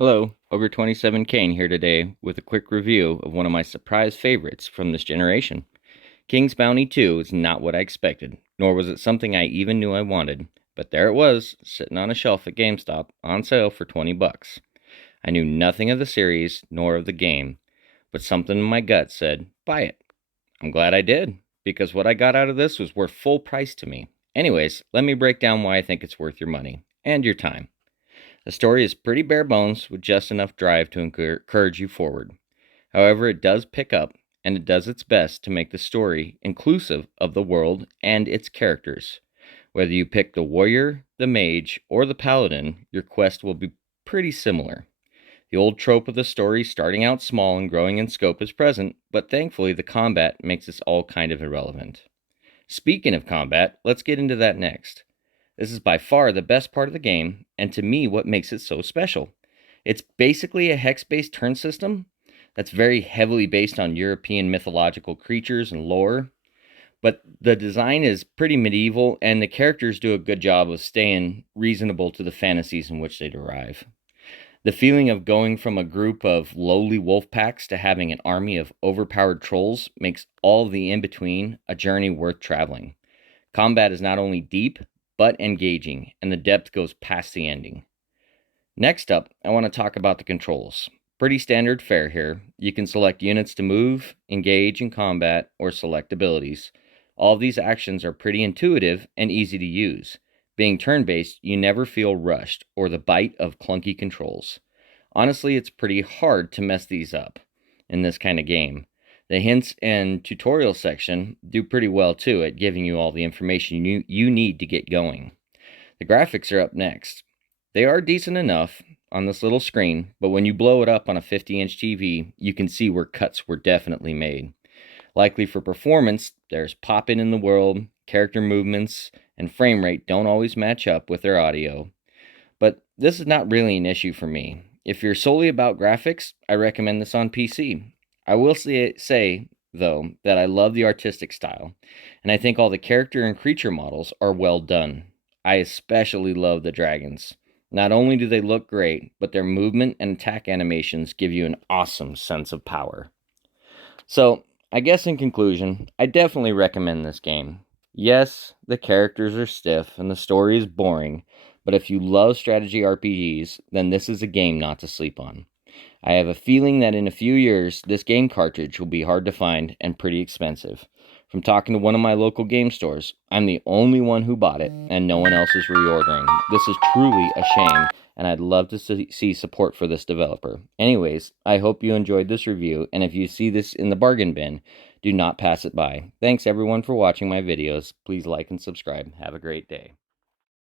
Hello, Ogre 27 Kane here today with a quick review of one of my surprise favorites from this generation. King's Bounty 2 is not what I expected, nor was it something I even knew I wanted, but there it was, sitting on a shelf at GameStop, on sale for 20 bucks. I knew nothing of the series, nor of the game, but something in my gut said, buy it. I'm glad I did, because what I got out of this was worth full price to me. Anyways, let me break down why I think it's worth your money, and your time. The story is pretty bare bones with just enough drive to encourage you forward. However, it does pick up, and it does its best to make the story inclusive of the world and its characters. Whether you pick the warrior, the mage, or the paladin, your quest will be pretty similar. The old trope of the story starting out small and growing in scope is present, but thankfully the combat makes this all kind of irrelevant. Speaking of combat, let's get into that next. This is by far the best part of the game, and to me, what makes it so special. It's basically a hex based turn system that's very heavily based on European mythological creatures and lore, but the design is pretty medieval, and the characters do a good job of staying reasonable to the fantasies in which they derive. The feeling of going from a group of lowly wolf packs to having an army of overpowered trolls makes all the in between a journey worth traveling. Combat is not only deep, but engaging, and the depth goes past the ending. Next up, I want to talk about the controls. Pretty standard fare here. You can select units to move, engage in combat, or select abilities. All of these actions are pretty intuitive and easy to use. Being turn-based, you never feel rushed or the bite of clunky controls. Honestly, it's pretty hard to mess these up in this kind of game. The hints and tutorial section do pretty well too at giving you all the information you need to get going. The graphics are up next. They are decent enough on this little screen, but when you blow it up on a 50-inch TV, you can see where cuts were definitely made. Likely for performance, there's popping in the world, character movements, and frame rate don't always match up with their audio. But this is not really an issue for me. If you're solely about graphics, I recommend this on PC. I will say, though, that I love the artistic style, and I think all the character and creature models are well done. I especially love the dragons. Not only do they look great, but their movement and attack animations give you an awesome sense of power. So, I guess in conclusion, I definitely recommend this game. Yes, the characters are stiff and the story is boring, but if you love strategy RPGs, then this is a game not to sleep on. I have a feeling that in a few years, this game cartridge will be hard to find and pretty expensive. From talking to one of my local game stores, I'm the only one who bought it, and no one else is reordering. This is truly a shame, and I'd love to see support for this developer. Anyways, I hope you enjoyed this review, and if you see this in the bargain bin, do not pass it by. Thanks everyone for watching my videos. Please like and subscribe. Have a great day.